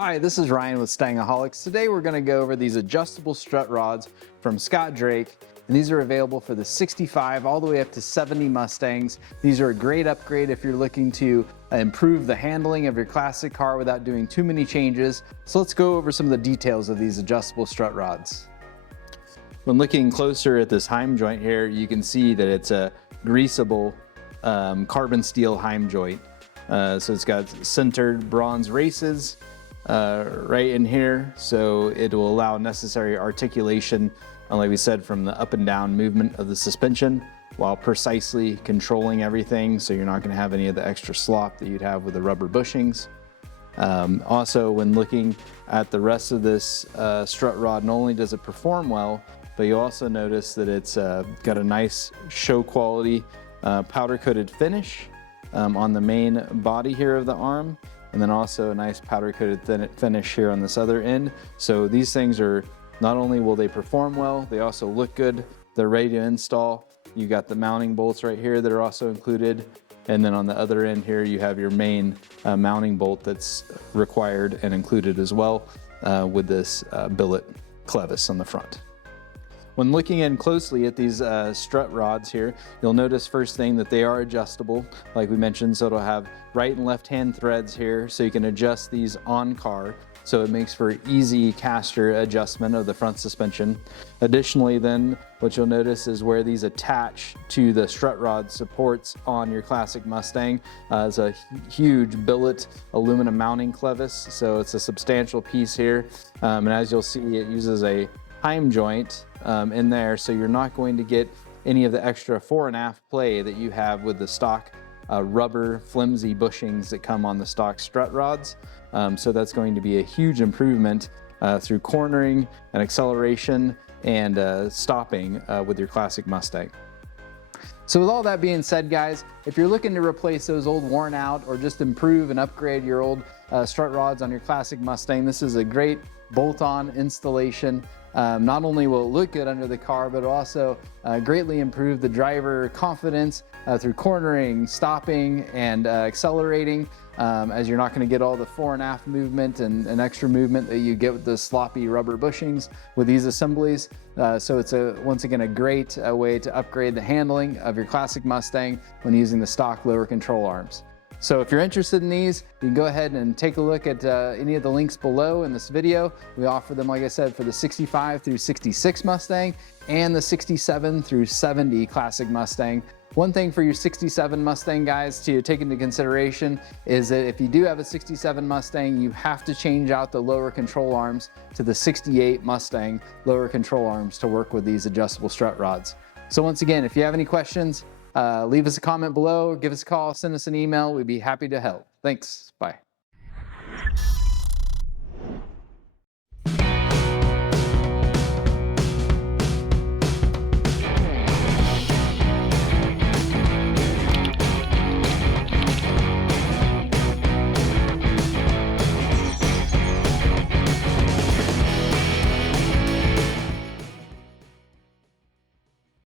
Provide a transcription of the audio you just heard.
Hi, this is Ryan with Stangaholics. Today we're going to go over these adjustable strut rods from Scott Drake, and these are available for the 65 all the way up to 70 Mustangs. These are a great upgrade if you're looking to improve the handling of your classic car without doing too many changes. So let's go over some of the details of these adjustable strut rods. When looking closer at this heim joint here, you can see that it's a greasable carbon steel heim joint. So it's got centered bronze races right in here, so it will allow necessary articulation, like we said, from the up and down movement of the suspension while precisely controlling everything, so you're not going to have any of the extra slop that you'd have with the rubber bushings. Also, when looking at the rest of this strut rod, not only does it perform well, but you also notice that it's got a nice show quality powder coated finish on the main body here of the arm, and then also a nice powder coated finish here on this other end. So these things are, not only will they perform well, they also look good. They're ready to install. You got the mounting bolts right here that are also included, and then on the other end here you have your main mounting bolt that's required and included as well with this billet clevis on the front. When looking in closely at these strut rods here, you'll notice first thing that they are adjustable, like we mentioned, so it'll have right and left hand threads here, so you can adjust these on car, so it makes for easy caster adjustment of the front suspension. Additionally then, what you'll notice is where these attach to the strut rod supports on your classic Mustang is a huge billet aluminum mounting clevis, so it's a substantial piece here, and as you'll see, it uses a heim joint in there, so you're not going to get any of the extra fore and aft play that you have with the stock rubber flimsy bushings that come on the stock strut rods. So that's going to be a huge improvement through cornering and acceleration and stopping with your classic Mustang. So with all that being said, guys, if you're looking to replace those old worn out or just improve and upgrade your old strut rods on your classic Mustang, this is a great bolt-on installation. Not only will it look good under the car, but also greatly improve the driver confidence through cornering, stopping, and accelerating, as you're not going to get all the fore and aft movement and extra movement that you get with the sloppy rubber bushings with these assemblies. So it's once again a great way to upgrade the handling of your classic Mustang when using the stock lower control arms. So if you're interested in these, you can go ahead and take a look at any of the links below in this video. We offer them, like I said, for the 65 through 66 Mustang and the 67 through 70 classic Mustang. One thing for your 67 Mustang guys to take into consideration is that if you do have a 67 Mustang, you have to change out the lower control arms to the 68 Mustang lower control arms to work with these adjustable strut rods. So once again, if you have any questions, leave us a comment below, give us a call, send us an email. We'd be happy to help. Thanks. Bye.